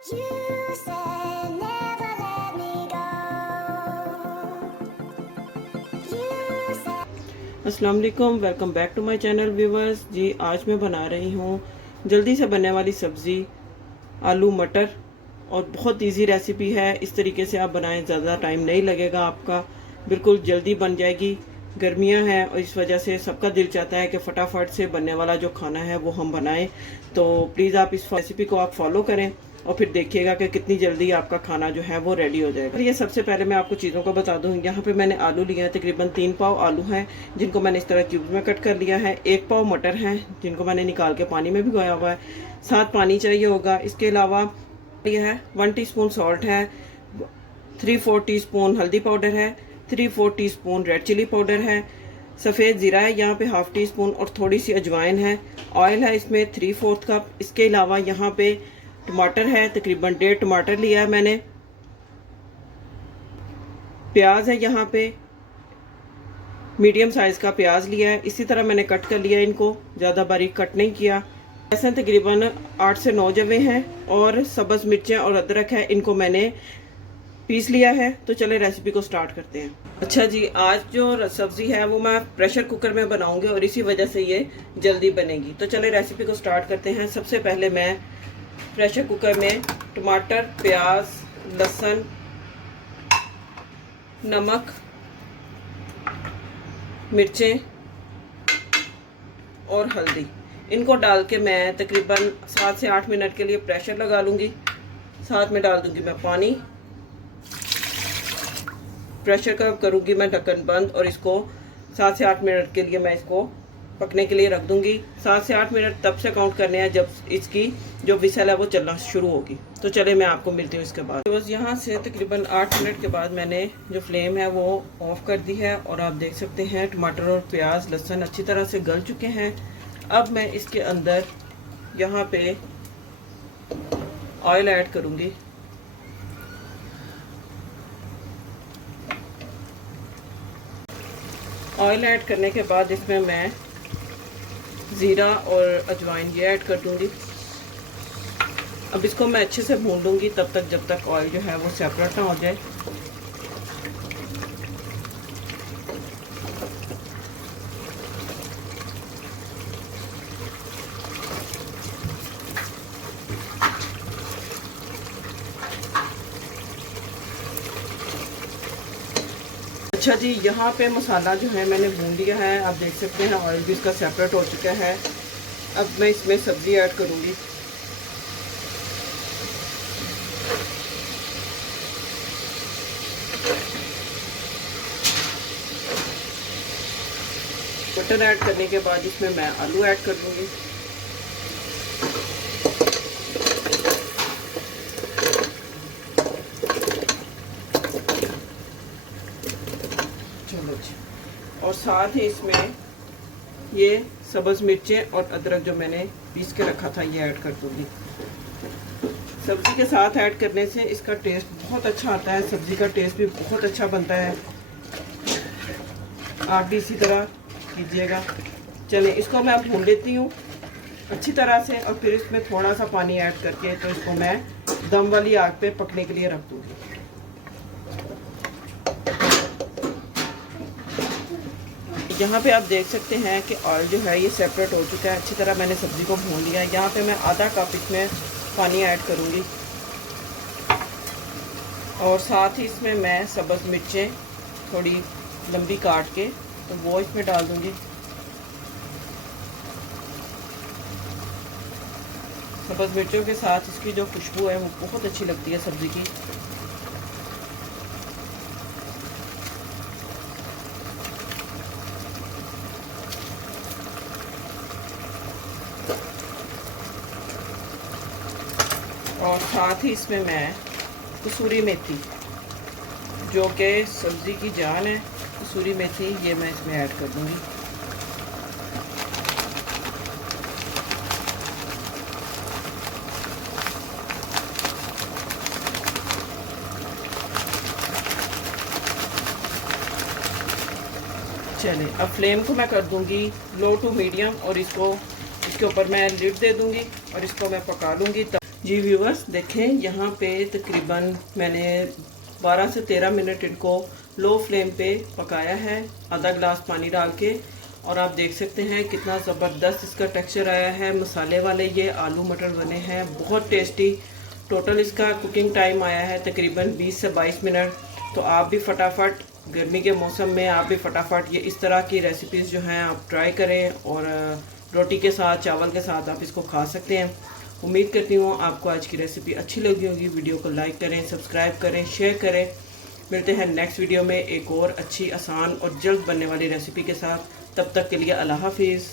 You said never let me go. You said अस्सलाम वालेकुम, welcome back to my channel viewers जी। आज मैं बना रही हूँ जल्दी से बनने वाली सब्ज़ी आलू मटर, और बहुत इजी रेसिपी है। इस तरीके से आप बनाएं, ज़्यादा टाइम नहीं लगेगा आपका, बिल्कुल जल्दी बन जाएगी। गर्मियाँ हैं और इस वजह से सबका दिल चाहता है कि फटाफट से बनने वाला जो खाना है वो हम बनाएं। तो प्लीज़ आप इस रेसिपी को आप फॉलो करें और फिर देखिएगा कि कितनी जल्दी आपका खाना जो है वो रेडी हो जाएगा। ये सबसे पहले मैं आपको चीज़ों को बता दूँ। यहाँ पे मैंने आलू लिए हैं, तकरीबन 3 पाव आलू हैं जिनको मैंने इस तरह क्यूब्स में कट कर लिया है। 1 पाव मटर हैं जिनको मैंने निकाल के पानी में भिगोया हुआ है, साथ पानी चाहिए होगा। इसके अलावा ये है 1 टीस्पून सॉल्ट है, 3/4 टीस्पून हल्दी पाउडर है, 3/4 टीस्पून रेड चिली पाउडर है, सफ़ेद ज़ीरा है यहाँ पे 1/2 टीस्पून, और थोड़ी सी अजवाइन है। ऑयल है इसमें 3/4 कप। इसके अलावा यहाँ पे टमाटर है, तकरीबन 1.5 टमाटर लिया है मैंने। प्याज है यहाँ पे, मीडियम साइज़ का प्याज लिया है, इसी तरह मैंने कट कर लिया, इनको ज़्यादा बारीक कट नहीं किया। ऐसे तकरीबन 8 से 9 जवे हैं, और सब्ज़ मिर्चें और अदरक है, इनको मैंने पीस लिया है। तो चले रेसिपी को स्टार्ट करते हैं। अच्छा जी, आज जो सब्ज़ी है वो मैं प्रेशर कुकर में बनाऊंगी और इसी वजह से ये जल्दी बनेगी। तो चले रेसिपी को स्टार्ट करते हैं। सबसे पहले मैं प्रेशर कुकर में टमाटर, प्याज, लहसुन, नमक, मिर्चें और हल्दी, इनको डाल के मैं तकरीबन 7 से 8 मिनट के लिए प्रेशर लगा लूँगी। साथ में डाल दूँगी मैं पानी। प्रेशर का करूँगी मैं ढक्कन बंद, और इसको 7 से 8 मिनट के लिए मैं इसको पकने के लिए रख दूँगी। 7 से 8 मिनट तब से काउंट करने हैं जब इसकी जो विसल है वो चलना शुरू होगी। तो चले मैं आपको मिलती हूँ इसके बाद। बस यहाँ से तकरीबन 8 मिनट के बाद मैंने जो फ्लेम है वो ऑफ कर दी है, और आप देख सकते हैं टमाटर और प्याज लहसुन अच्छी तरह से गल चुके हैं। अब मैं इसके अंदर यहाँ पे ऑयल ऐड करूँगी। ऑयल ऐड करने के बाद इसमें मैं ज़ीरा और अजवाइन ये ऐड कर दूँगी। अब इसको मैं अच्छे से भून लूँगी तब तक जब तक ऑयल जो है वो सेपरेट ना हो जाए। अच्छा जी, यहाँ पे मसाला जो है मैंने भून लिया है। आप देख सकते हैं ऑयल भी इसका सेपरेट हो चुका है। अब मैं इसमें सब्ज़ी ऐड करूँगी। मटर ऐड करने के बाद इसमें मैं आलू ऐड कर दूँगी। चलो जी, और साथ ही इसमें ये सब्ज़ मिर्चें और अदरक जो मैंने पीस के रखा था ये ऐड कर दूँगी। सब्ज़ी के साथ ऐड करने से इसका टेस्ट बहुत अच्छा आता है, सब्ज़ी का टेस्ट भी बहुत अच्छा बनता है। आप भी इसी तरह कीजिएगा। चलिए इसको मैं भून लेती हूँ अच्छी तरह से, और फिर इसमें थोड़ा सा पानी ऐड करके तो इसको मैं दम वाली आग पे पकने के लिए रख दूँगी। यहाँ पे आप देख सकते हैं कि ऑयल जो है ये सेपरेट हो चुका है। अच्छी तरह मैंने सब्ज़ी को भून लिया है। यहाँ पे मैं आधा कप इसमें पानी ऐड करूँगी, और साथ ही इसमें मैं सब्ज़ मिर्चें थोड़ी लंबी काट के तो वो इसमें डाल दूँगी। सब्ज़ मिर्चों के साथ इसकी जो खुशबू है वो बहुत अच्छी लगती है सब्ज़ी की। और साथ ही इसमें मैं कसूरी मेथी, जो कि सब्ज़ी की जान है, कसूरी मेथी ये मैं इसमें ऐड कर दूँगी। चलिए अब फ्लेम को मैं कर दूँगी लो टू मीडियम, और इसको इसके ऊपर मैं लिड दे दूँगी और इसको मैं पका लूँगी। जी व्यूवर्स देखें, यहाँ पे तकरीबन मैंने 12 से 13 मिनट इनको लो फ्लेम पे पकाया है, आधा गिलास पानी डाल के। और आप देख सकते हैं कितना ज़बरदस्त इसका टेक्सचर आया है। मसाले वाले ये आलू मटर बने हैं, बहुत टेस्टी। टोटल इसका कुकिंग टाइम आया है तकरीबन 20 से 22 मिनट। तो आप भी फटाफट गर्मी के मौसम में आप भी फटाफट ये इस तरह की रेसिपीज़ जो हैं आप ट्राई करें, और रोटी के साथ, चावल के साथ आप इसको खा सकते हैं। उम्मीद करती हूँ आपको आज की रेसिपी अच्छी लगी होगी। वीडियो को लाइक करें, सब्सक्राइब करें, शेयर करें। मिलते हैं नेक्स्ट वीडियो में एक और अच्छी, आसान और जल्द बनने वाली रेसिपी के साथ। तब तक के लिए अल्लाह हाफिज़।